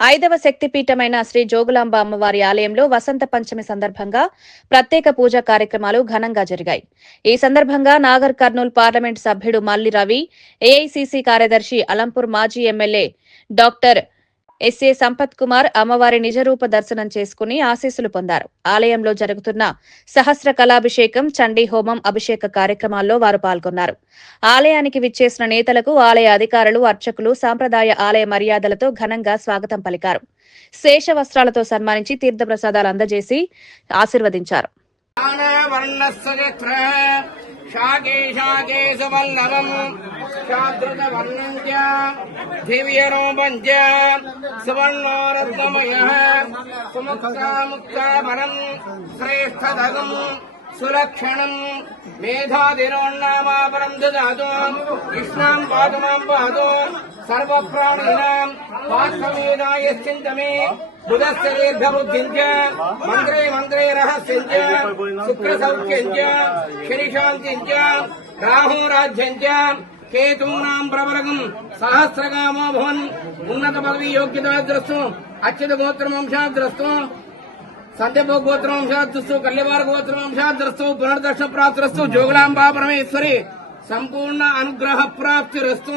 ఐదవ శక్తిపీఠమైన శ్రీ జోగులాంబ అమ్మవారి ఆలయంలో వసంత పంచమి సందర్భంగా ప్రత్యేక పూజా కార్యక్రమాలు ఘనంగా జరిగాయి. ఈ సందర్భంగా నాగర్ కర్నూల్ పార్లమెంట్ సభ్యుడు మల్లి రవి ఏఐసీసీ కార్యదర్శి అలంపూర్ మాజీ MLA doctor SA Sampath Kumar అమ్మవారి నిజరూప దర్శనం చేసుకుని ఆశీస్సులు పొందారు. ఆలయంలో జరుగుతున్న సహస్ర కళాభిషేకం చండీ హోమం అభిషేక కార్యక్రమాల్లో వారు పాల్గొన్నారు. ఆలయానికి విచ్చేసిన నేతలకు ఆలయ అధికారులు అర్చకులు సాంప్రదాయ ఆలయ మర్యాదలతో ఘనంగా స్వాగతం పలికారు. శేష వస్త్రాలతో సన్మానించి తీర్థప్రసాదాలు అందజేసి ఆశీర్వదించారు. వర్ణస్సజత్ర శాకే శాకే సువల్లభం వర్ణంచ దివ్య రూపంచ సువర్ణోరత్నమయ చ శ్రేష్టదగం సులక్షణం మేధాదిరోన్నామాపరం దాదు కృష్ణాం పాదమాం పాదో సర్వప్రాణీనాం పాత్రమేదాయ చింతమే బుధస్య మంత్రే మంత్రే రహస్యం చ శుక్రసౌఖ్యం చ కేతూనాం ప్రవరగం సహస్రగామో భవన్ ఉన్నత పదవి యోగ్యతాద్రస్తు అచ్యుత గోత్రవంశాద్రస్తు సంధ్యభో గోత్రవంశాద్రస్తు కల్యవార గోత్రవంశాద్రస్తు పునర్దర్శన ప్రాప్తిరస్తు జోగులాంబా పరమేశ్వరి సంపూర్ణ అనుగ్రహ ప్రాప్తిరస్తు